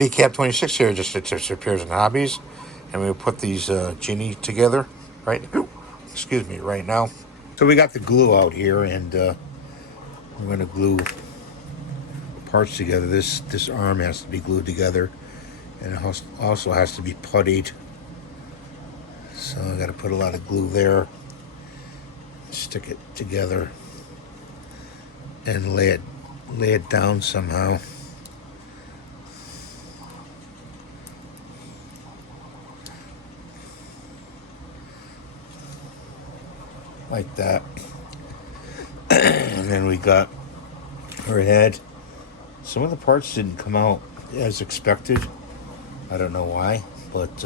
Cap 26 here just appears in hobbies, and we put these Jeanie together right. Excuse me, right now. So we got the glue out here, and we're gonna glue parts together. This arm has to be glued together, and it also has to be puttied. So I got to put a lot of glue there, stick it together, and lay it down somehow. Like that. And then we got her head. Some of the parts didn't come out as expected. I don't know why, but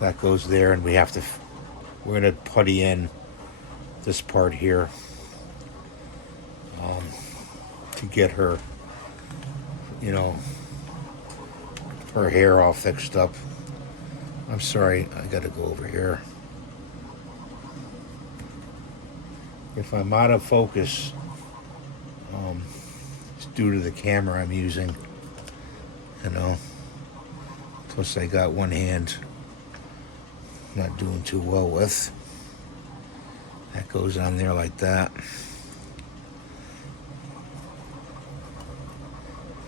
that goes there, and we're gonna putty in this part here to get her, her hair all fixed up. I'm sorry, I gotta go over here. If I'm out of focus, it's due to the camera I'm using, Plus I got one hand not doing too well with. That goes on there like that.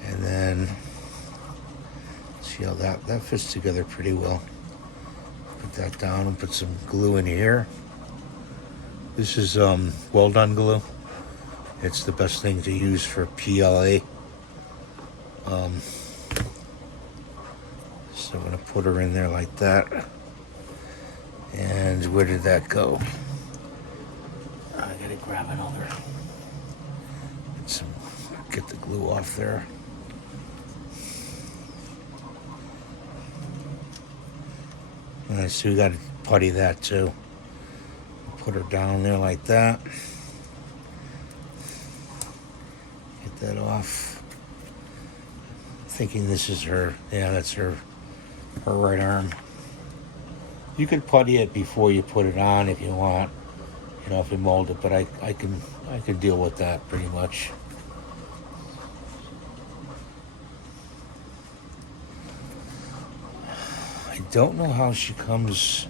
And then, see how that fits together pretty well. Put that down and put some glue in here. This is well done glue. It's the best thing to use for PLA. So I'm gonna put her in there like that. And where did that go? I gotta grab another. Get the glue off there. Alright, so we gotta putty that too. Put her down there like that. Get that off. Thinking this is her. Yeah, that's her right arm. You could putty it before you put it on if you want. If you mold it, but I can deal with that pretty much. I don't know how she comes.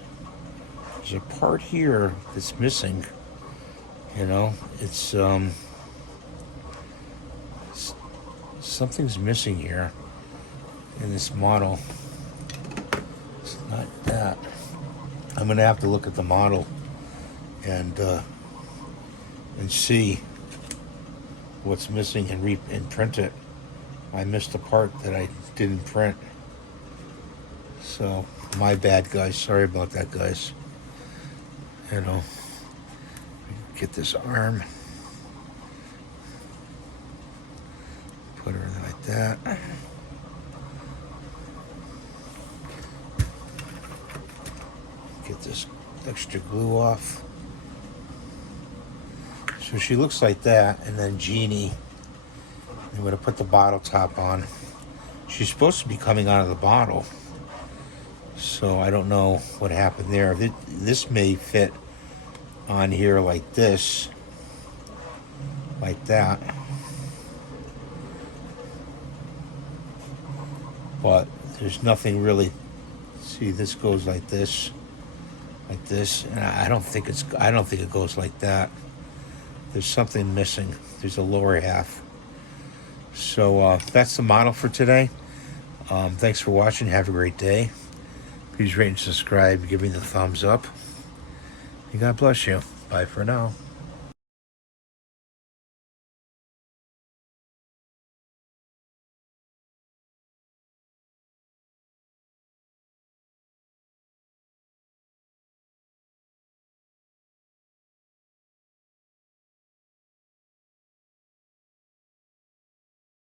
There's a part here that's missing. It's something's missing here in this model. It's not that. I'm gonna have to look at the model and see what's missing and print it. I missed a part that I didn't print. So my bad, guys. Sorry about that, guys. Get this arm. Put her in like that. Get this extra glue off. So she looks like that, and then Jeanie, I'm going to put the bottle top on. She's supposed to be coming out of the bottle, so I don't know what happened there. This may fit on here like this, like that, but there's nothing really. See, this goes like this, and I don't think it goes like that. There's something missing. There's a lower half. So that's the model for today. Thanks for watching. Have a great day. Please rate and subscribe. Give me the thumbs up. And God bless you. Bye for now.